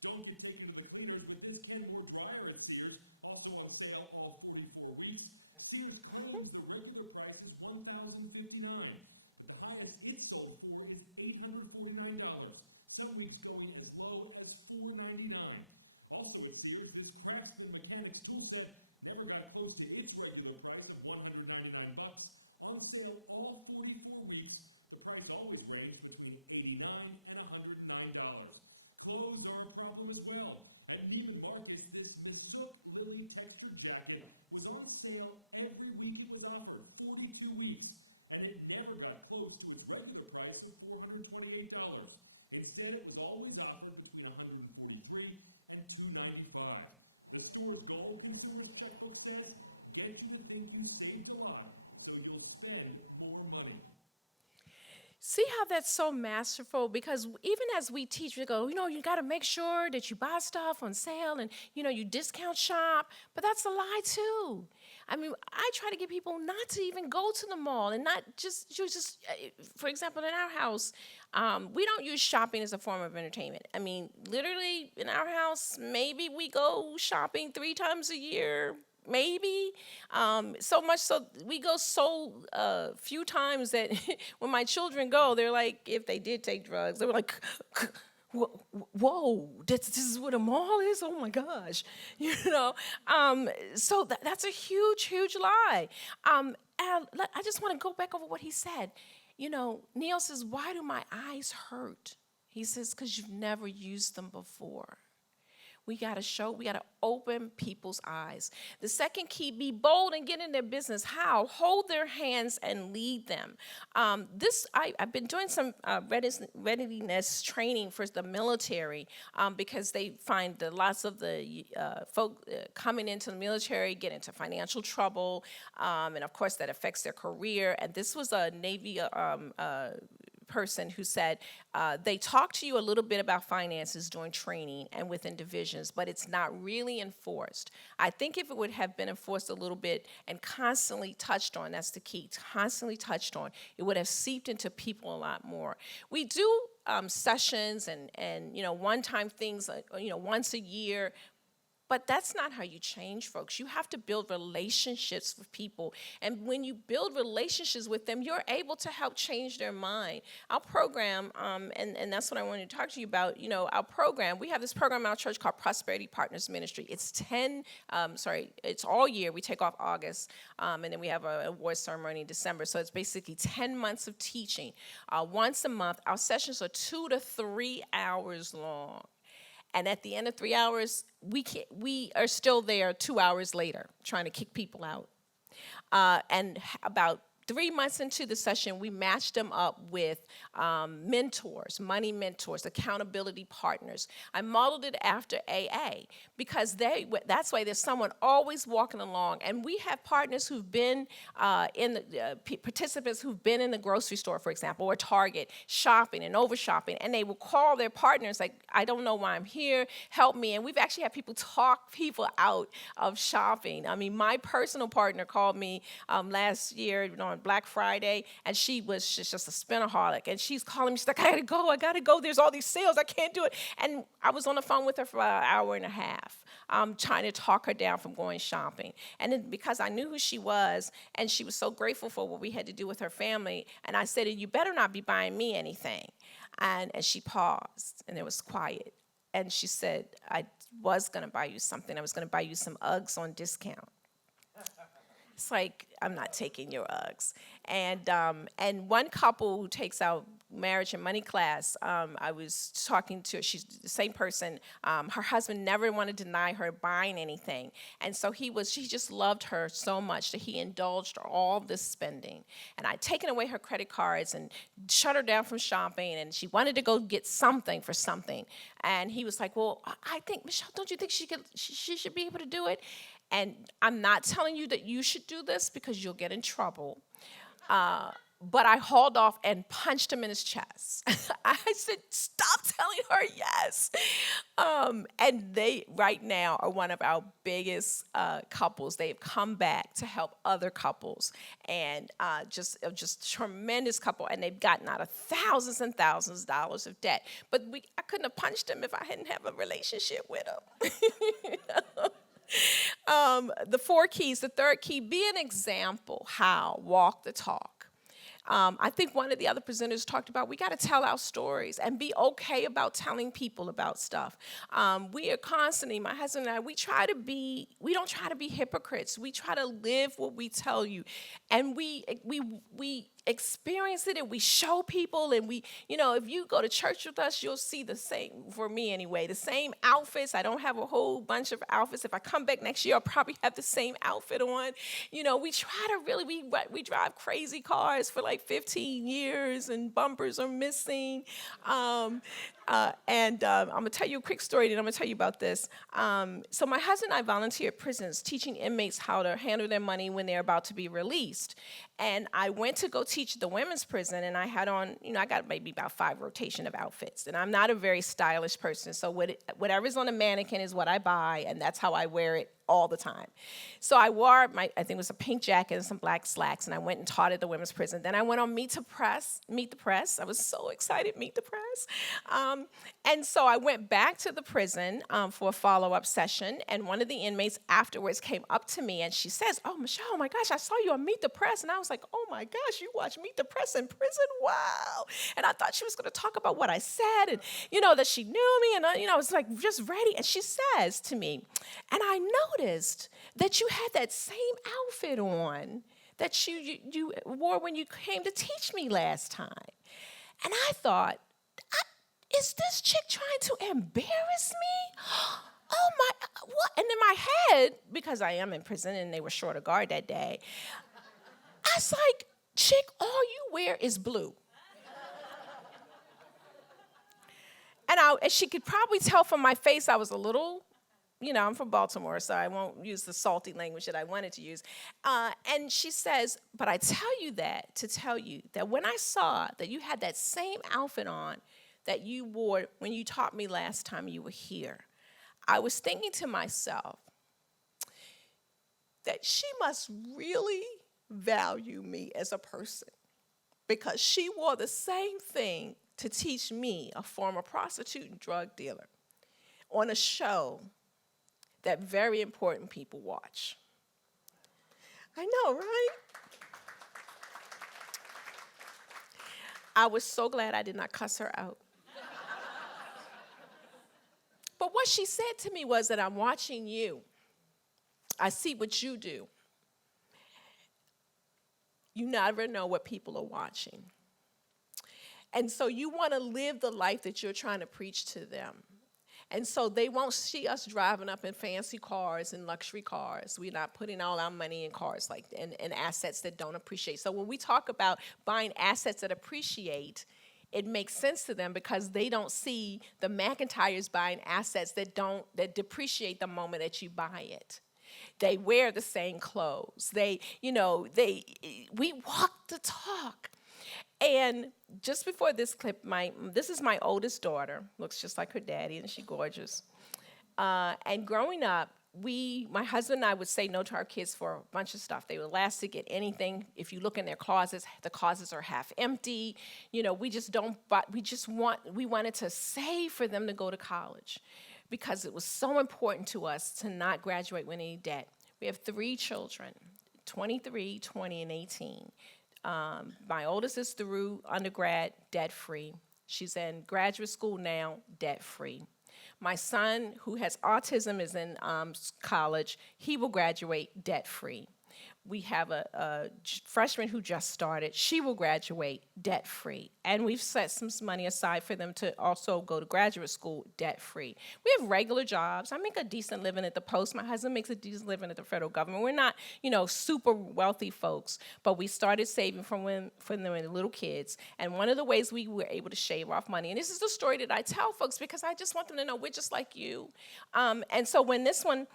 Don't get taken to the cleaners with this Kenmore dryer at Sears, also on sale all 44 weeks. Sears claims the regular price is $1,059, but the highest it's sold for is $849, some weeks going as low as $499. Also at Sears, this Craftsman Mechanics tool set never got close to its regular price of $199. On sale all 44 weeks, the price always ranged between $89 and $109. Clothes are a problem as well. At Neiman Marcus, this Missouk Lily textured jacket was on sale every week it was offered, 42 weeks, and it never got close to its regular price of $428. Instead, it was always offered between $143 and $295. The store's goal, Consumers Checkbook says, get you to think you saved a lot, so you'll spend more money. See how that's so masterful? Because even as we teach, we go, you got to make sure that you buy stuff on sale and, you discount shop. But that's a lie, too. I mean, I try to get people not to even go to the mall and not for example, in our house, we don't use shopping as a form of entertainment. I mean, literally in our house, maybe we go shopping 3 times a year. Maybe. So much so we go so few times that when my children go, they're like, if they did take drugs, they were like, whoa, this is what a mall is? Oh my gosh. So that's a huge, huge lie. And I just want to go back over what he said. Neil says, why do my eyes hurt? He says, because you've never used them before. We got to open people's eyes. The second key, be bold and get in their business. How? Hold their hands and lead them. I've been doing some readiness training for the military because they find that lots of the folk coming into the military get into financial trouble, and of course that affects their career. And this was a Navy person who said they talk to you a little bit about finances during training and within divisions, but it's not really enforced. I think if it would have been enforced a little bit and constantly touched on, that's the key, constantly touched on, it would have seeped into people a lot more. We do sessions and one-time things, once a year. But that's not how you change folks. You have to build relationships with people. And when you build relationships with them, you're able to help change their mind. Our program, and that's what I wanted to talk to you about, our program, we have this program in our church called Prosperity Partners Ministry. It's it's all year. We take off August, and then we have an award ceremony in December. So it's basically 10 months of teaching. Once a month, our sessions are 2 to 3 hours long. And at the end of 3 hours, we are still there 2 hours later trying to kick people out. And about 3 months into the session, we matched them up with mentors, money mentors, accountability partners. I modeled it after AA because that's why there's someone always walking along. And we have partners who've been participants who've been in the grocery store, for example, or Target, shopping and over shopping. And they will call their partners like, I don't know why I'm here, help me. And we've actually had people talk people out of shopping. I mean, my personal partner called me last year on Black Friday, and she was just a spendaholic. And she's calling me, she's like, I gotta go. There's all these sales, I can't do it. And I was on the phone with her for an hour and a half, trying to talk her down from going shopping. And then because I knew who she was, and she was so grateful for what we had to do with her family, and I said, you better not be buying me anything. And she paused, and it was quiet. And she said, I was gonna buy you something. I was gonna buy you some Uggs on discount. It's like, I'm not taking your Uggs. And one couple who takes our marriage and money class, I was talking to her, she's the same person. Her husband never wanted to deny her buying anything. And so he just loved her so much that he indulged her all this spending. And I'd taken away her credit cards and shut her down from shopping, and she wanted to go get something for something. And he was like, well, I think, Michelle, don't you think she should be able to do it? And I'm not telling you that you should do this because you'll get in trouble. But I hauled off and punched him in his chest. I said, stop telling her yes. And they right now are one of our biggest couples. They've come back to help other couples, and just tremendous couple. And they've gotten out of thousands and thousands of dollars of debt. But I couldn't have punched him if I hadn't have a relationship with him. The 4 keys, the third key, be an example. How? Walk the talk. I think one of the other presenters talked about we got to tell our stories and be okay about telling people about stuff. We are constantly, my husband and I, we don't try to be hypocrites. We try to live what we tell you. And we experience it and we show people, and we, if you go to church with us, you'll see the same, for me anyway, the same outfits. I don't have a whole bunch of outfits. If I come back next year, I'll probably have the same outfit on. We try to really, we drive crazy cars for like 15 years and bumpers are missing. I'm going to tell you a quick story, and I'm going to tell you about this. So my husband and I volunteer at prisons, teaching inmates how to handle their money when they're about to be released. And I went to go teach the women's prison, and I had on, I got maybe about 5 rotation of outfits. And I'm not a very stylish person, so whatever's on a mannequin is what I buy, and that's how I wear it all the time. So I wore I think it was a pink jacket and some black slacks, and I went and taught at the women's prison. Then I went on Meet the Press. I was so excited, Meet the Press. And so I went back to the prison for a follow-up session, and one of the inmates afterwards came up to me, and she says, "Oh, Michelle, oh my gosh, I saw you on Meet the Press." And I was like, "Oh my gosh, you watch Meet the Press in prison? Wow." And I thought she was going to talk about what I said, and, that she knew me, and, I was like just ready. And she says to me, "And I noticed that you had that same outfit on that you wore when you came to teach me last time." And I thought, is this chick trying to embarrass me? Oh my, what? And in my head, because I am in prison and they were short of guard that day, I was like, "Chick, all you wear is blue." And she could probably tell from my face I was a little, I'm from Baltimore, so I won't use the salty language that I wanted to use. And she says, "But I tell you that to tell you that when I saw that you had that same outfit on that you wore when you taught me last time you were here, I was thinking to myself that she must really value me as a person, because she wore the same thing to teach me, a former prostitute and drug dealer, on a show that very important people watch." I know, right? I was so glad I did not cuss her out. But what she said to me was that, "I'm watching you. I see what you do. You never know what people are watching. And so you want to live the life that you're trying to preach to them. And so they won't see us driving up in fancy cars and luxury cars. We're not putting all our money in cars and assets that don't appreciate. So when we talk about buying assets that appreciate, it makes sense to them because they don't see the McIntyres buying assets that depreciate the moment that you buy it. They wear the same clothes. We walk the talk. And just before this clip, this is my oldest daughter. Looks just like her daddy, and she's gorgeous. And growing up, my husband and I would say no to our kids for a bunch of stuff. They would last to get anything. If you look in their closets, the closets are half empty. We wanted to save for them to go to college because it was so important to us to not graduate with any debt. We have 3 children, 23, 20, and 18. My oldest is through undergrad, debt-free. She's in graduate school now, debt-free. My son, who has autism, is in college. He will graduate debt-free. We have a freshman who just started. She will graduate debt-free. And we've set some money aside for them to also go to graduate school debt-free. We have regular jobs. I make a decent living at the Post. My husband makes a decent living at the federal government. We're not, super wealthy folks, but we started saving from them when they were little kids. And one of the ways we were able to shave off money, and this is the story that I tell folks because I just want them to know we're just like you. And so when this one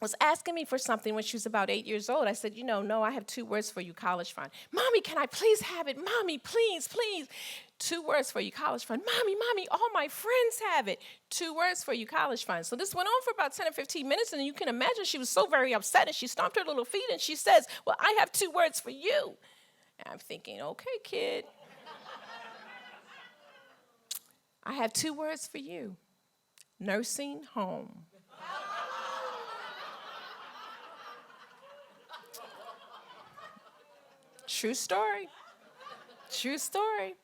was asking me for something when she was about 8 years old, I said, no, I have 2 words for you, college fund. "Mommy, can I please have it? Mommy, please, please." 2 words for you, college fund. Mommy, all my friends have it. 2 words for you, college fund. So this went on for about 10 or 15 minutes, and you can imagine she was so very upset, and she stomped her little feet, and she says, "Well, I have 2 words for you." And I'm thinking, okay, kid. I have 2 words for you. Nursing home. True story. True story.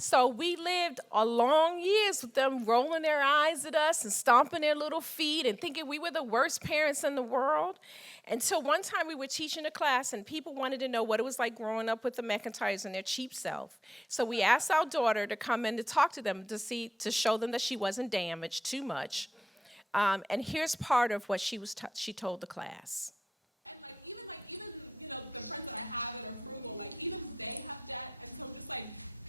So we lived a long years with them rolling their eyes at us and stomping their little feet and thinking we were the worst parents in the world. Until one time we were teaching a class and people wanted to know what it was like growing up with the McIntyres and their cheap self. So we asked our daughter to come in to talk to them to show them that she wasn't damaged too much. And here's part of what she told the class. And even the friends that I have that are frugal, even they have debt, and so just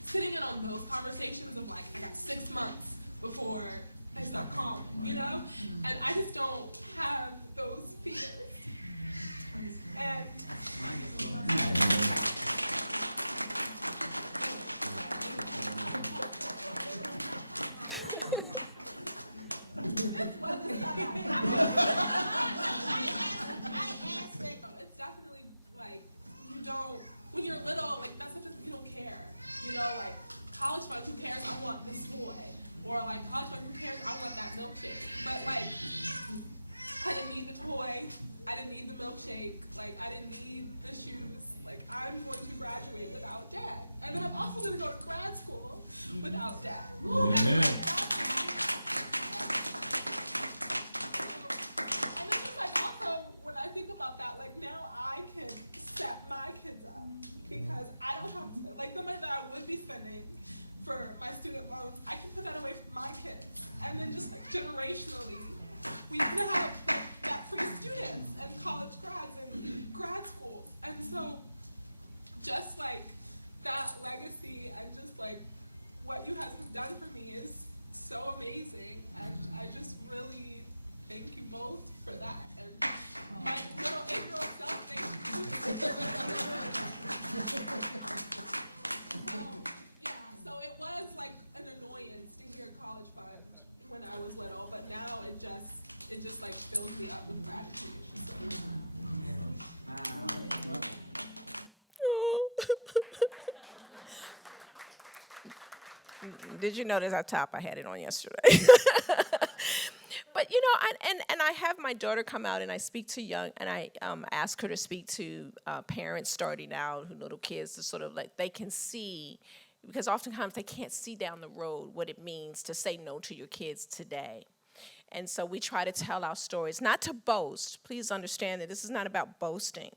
sitting in on those conversations of I got 6 months before I start calling, and I just don't have those fears. And it's definitely you don't, when you're little, that's such a, you don't care. College fund, who cares? I want this toy. Or college fund, who cares? I want that milkshake. But I didn't need the toy. I didn't need the milkshake. I didn't need the shoes. I'm going to graduate without debt. And then I'm also going to go to grad school without debt. And then just also, when I think about that, now I can set my kids up because I don't have to, the money that I would be spending for my student loans, I can put that away for my kids. And then just generationally, we can have debt-free students and college grads and grad schools. And so just that legacy and just what you guys have done for me is so amazing. And I just really thank you both for that. And my little 8-year-old self, thank you too. So it was an annoyance to hear college fund when I was little, but now it just fills me up with gratitude. Did you notice up top I had it on yesterday? But and I have my daughter come out and I speak to and I ask her to speak to parents starting out, little kids, to sort of they can see, because oftentimes they can't see down the road what it means to say no to your kids today. And so we try to tell our stories, not to boast. Please understand that this is not about boasting,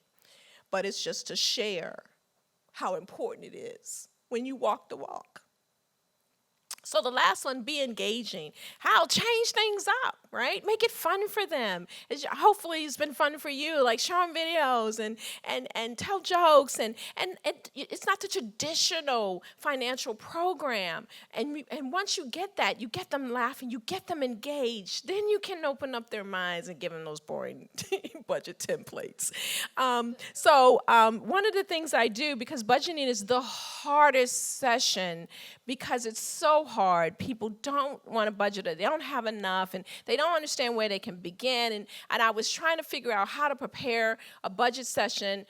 but it's just to share how important it is when you walk the walk. So the last one, be engaging. How change things up, right? Make it fun for them. Hopefully it's been fun for you, show them videos and tell jokes. And it's not the traditional financial program. And once you get that, you get them laughing, you get them engaged. Then you can open up their minds and give them those boring budget templates. So one of the things I do, because budgeting is the hardest session, because it's so hard. People don't want to budget it. They don't have enough, and they don't understand where they can begin. And I was trying to figure out how to prepare a budget session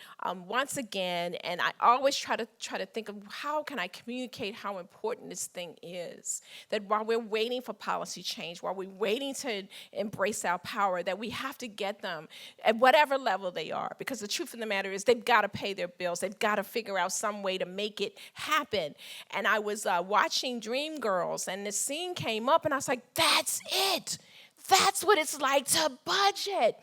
once again, and I always try to think of how can I communicate how important this thing is. That while we're waiting for policy change, while we're waiting to embrace our power, that we have to get them at whatever level they are. Because the truth of the matter is they've got to pay their bills. They've got to figure out some way to make it happen. And I was watching Dreamgirls, and this scene came up, and I was like, that's it. That's what it's like to budget.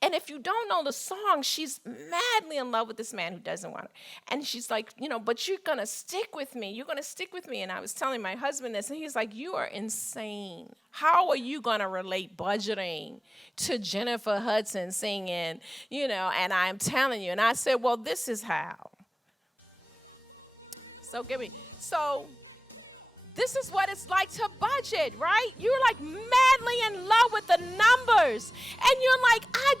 And if you don't know the song, she's madly in love with this man who doesn't want her. And she's like, but you're going to stick with me. You're going to stick with me. And I was telling my husband this, and he's like, you are insane. How are you going to relate budgeting to Jennifer Hudson singing, and I'm telling you. And I said, well, this is how. So this is what it's like to budget, right? You're madly in love with the numbers. And you're like, I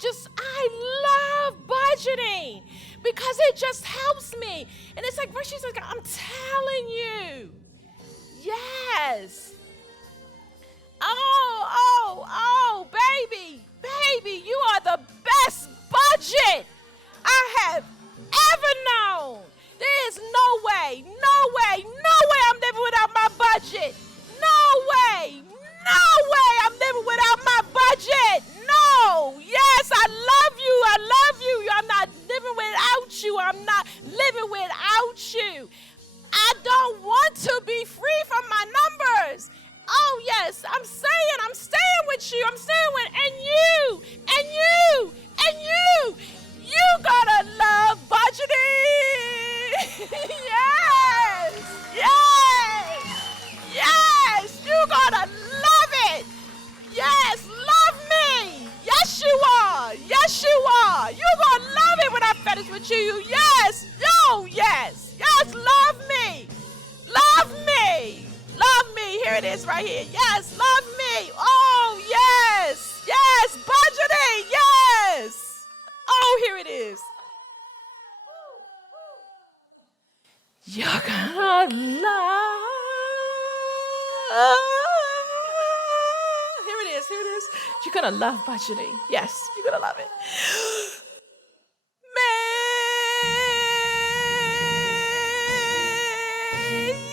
love budgeting because it just helps me. And it's she's like, I'm telling you. Yes. Oh, baby, you are the best budget I have ever known. There is no way I'm living without my budget. No way I'm living without my budget. No. Yes, I love you. I'm not living without you. I'm not living without you. I don't want to be free. yes. I'm staying with you. I'm staying with, and you, and you, and you. You gotta love budgeting. Yes, yes, yes. You gotta love it. Yes, love me. Yes, you are. Yes, you are. You're gonna love it when I finish with you. Yes, no, yes, yes. Love me. Love me. Love me. Here it is right here. Yes, love me. Oh, yes. Yes, budgeting. Yes. Oh, here it is. You're gonna love. Here it is. Here it is. You're gonna love budgeting. Yes, you're gonna love it.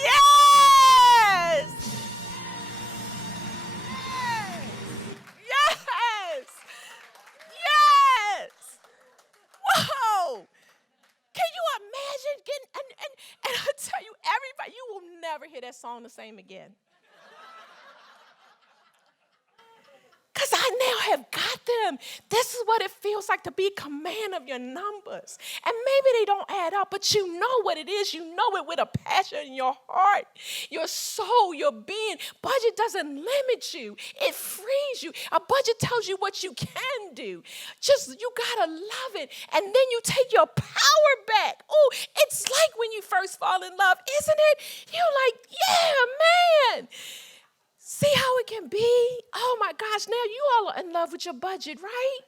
Yes! Yes! Yes! Whoa! Can you imagine getting, and I tell you, everybody, you will never hear that song the same again. Because I now have got them. This is what it feels like to be command of your numbers. And maybe they don't add up, but you know what it is. You know it with a passion in your heart, your soul, your being. Budget doesn't limit you. It frees you. A budget tells you what you can do. You got to love it. And then you take your power back. Oh, it's like when you first fall in love, isn't it? You're like, yeah, man. See how it can be? Oh my gosh, now you all are in love with your budget, right?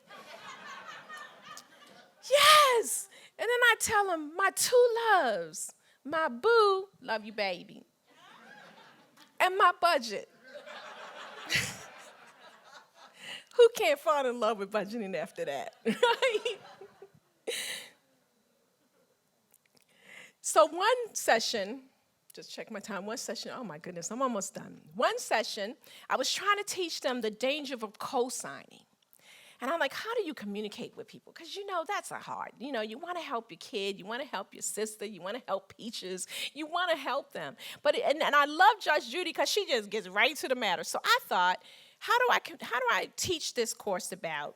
Yes. And then I tell them, my two loves, my boo, love you, baby, and my budget. Who can't fall in love with budgeting after that, right? So one session, just check my time. One session, oh my goodness, I'm almost done. One session, I was trying to teach them the danger of co-signing. And I'm like, how do you communicate with people? Because, that's hard. You want to help your kid. You want to help your sister. You want to help Peaches. You want to help them. And I love Judge Judy because she just gets right to the matter. So I thought, how do I teach this course about,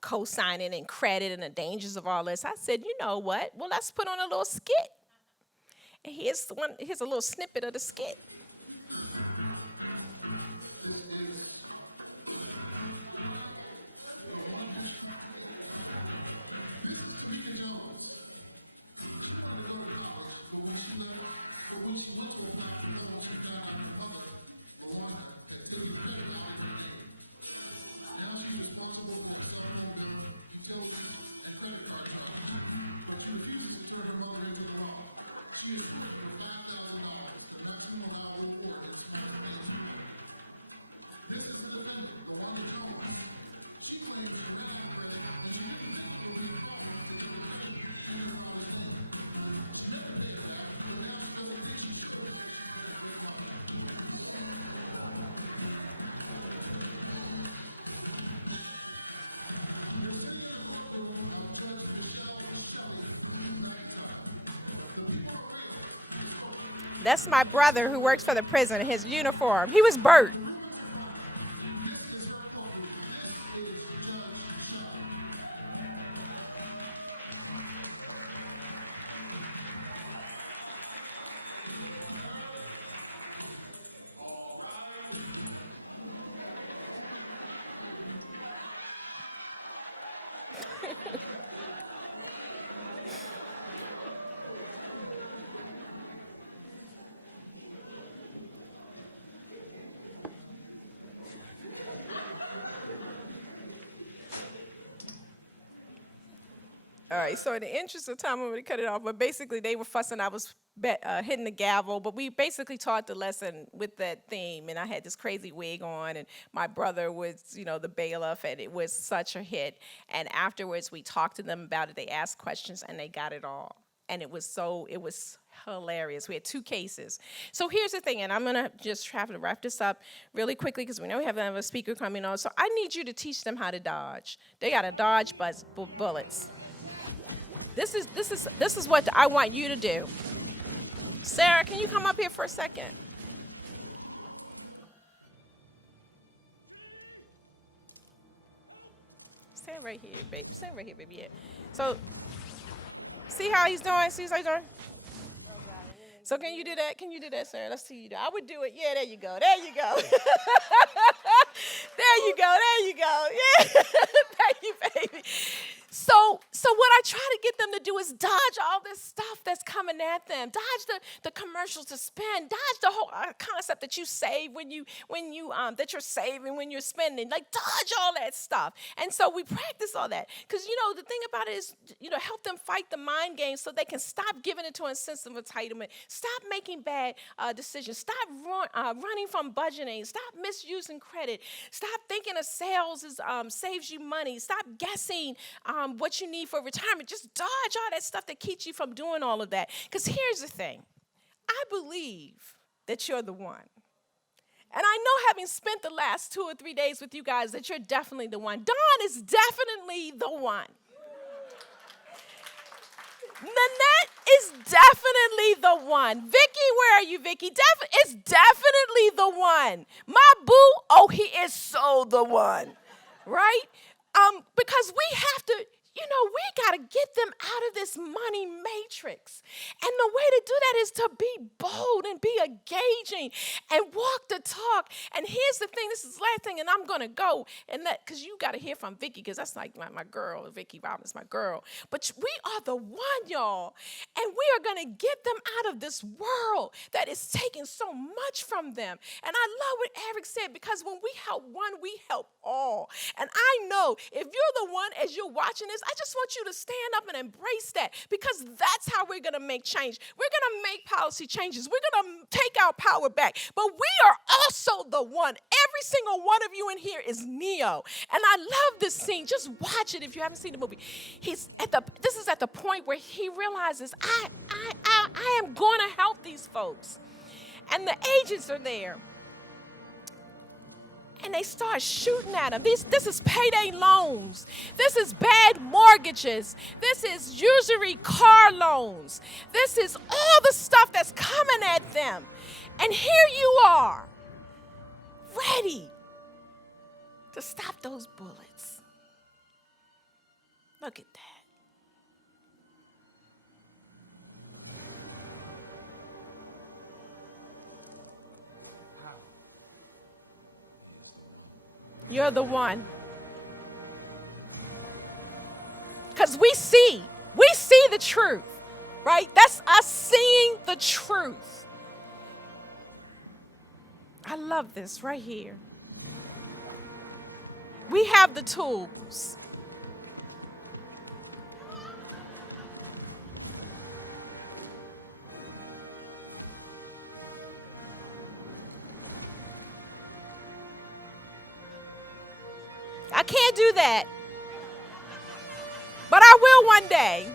co-signing and credit and the dangers of all this? I said, you know what? Well, let's put on a little skit. Here's a little snippet of the skit. This is Tamika Jones. She wanted to go to college, but when she went to apply for loans, she found out her mother, LaWanda, had taken credit out in her name. Now she's responsible for a cell phone bill, utilities, and credit card charges. But she refuses to turn her mother into the law. She is suing for $5,000, the maximum allowable award in small claims. This is the defendant, LaWanda Jones. She claims she ran out of credit and she didn't think it would be a problem to get the credit in her daughter's name. She meant to pay it back, but now she doesn't think she should because she's been a good mother. You're sitting in the courtroom of Judge Michelle Shelley McIntyre. The people are real. That's my brother who works for the prison, his uniform. He was Bert. This is her courtroom. This is Judge Shelley. All right. All right, so in the interest of time, I'm going to cut it off. But basically, they were fussing. I was hitting the gavel. But we basically taught the lesson with that theme. And I had this crazy wig on. And my brother was, the bailiff. And it was such a hit. And afterwards, we talked to them about it. They asked questions, and they got it all. And it was hilarious. We had 2 cases. So here's the thing, and I'm going to just try to wrap this up really quickly because we know we have another speaker coming on. So I need you to teach them how to dodge. They got to dodge bullets. This is what I want you to do. Sarah, can you come up here for a second? right here, baby. Stand right here, baby. Yeah. So, see how he's doing? See how he's doing? So can you do that? Can you do that, sir? Let's see you do. I would do it. Yeah, there you go. There you go. There you go. There you go. Yeah. Thank you, baby. So what I try to get them to do is dodge all this stuff that's coming at them. Dodge the commercials to spend. Dodge the whole concept that you save when you that you're saving when you're spending. Like dodge all that stuff. And so we practice all that because the thing about it is help them fight the mind games so they can stop giving into a sense of entitlement. Stop making bad decisions. Stop running from budgeting. Stop misusing credit. Stop thinking of sales saves you money. Stop guessing what you need for retirement. Just dodge all that stuff that keeps you from doing all of that. Because here's the thing. I believe that you're the one. And I know, having spent the last 2 or 3 days with you guys, that you're definitely the one. Dawn is definitely the one. Nanette is definitely the one. Vicky, where are you, Vicky? Is definitely the one. My boo, oh, he is so the one, right? Because we have to, we got to get them out of this money matrix. And the way to do that is to be bold and be engaging and walk the talk. And here's the thing, this is the last thing, and I'm going to go, and because you got to hear from Vicky, because that's like my girl. Vicky Robbins, my girl. But we are the one, y'all. And we are going to get them out of this world that is taking so much from them. And I love what Eric said, because when we help one, we help all. And I know if you're the one, as you're watching this, I just want you to stand up and embrace that, because that's how we're going to make change. We're going to make policy changes. We're going to take our power back. But we are also the one. Every single one of you in here is Neo. And I love this scene. Just watch it if you haven't seen the movie. This is at the point where he realizes, I am going to help these folks. And the agents are there. And they start shooting at him. This is payday loans. This is bad mortgages. This is usury car loans. This is all the stuff that's coming at them. And here you are, ready to stop those bullets. Look at that. You're the one. Because we see the truth, right? That's us seeing the truth. I love this right here. We have the tools. I can't do that. But I will one day.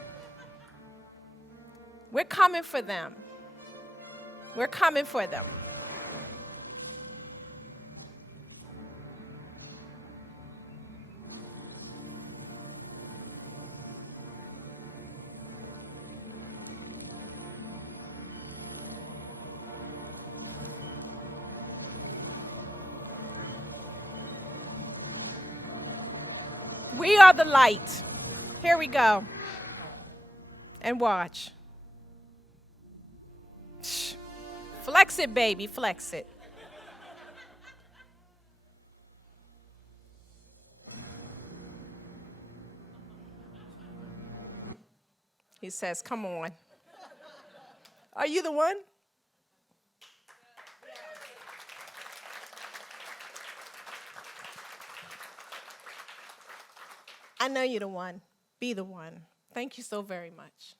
We're coming for them. We're coming for them. We are the light. Here we go. And watch. Flex it, baby. Flex it. He says, come on. Are you the one? I know you're the one. Be the one. Thank you so very much.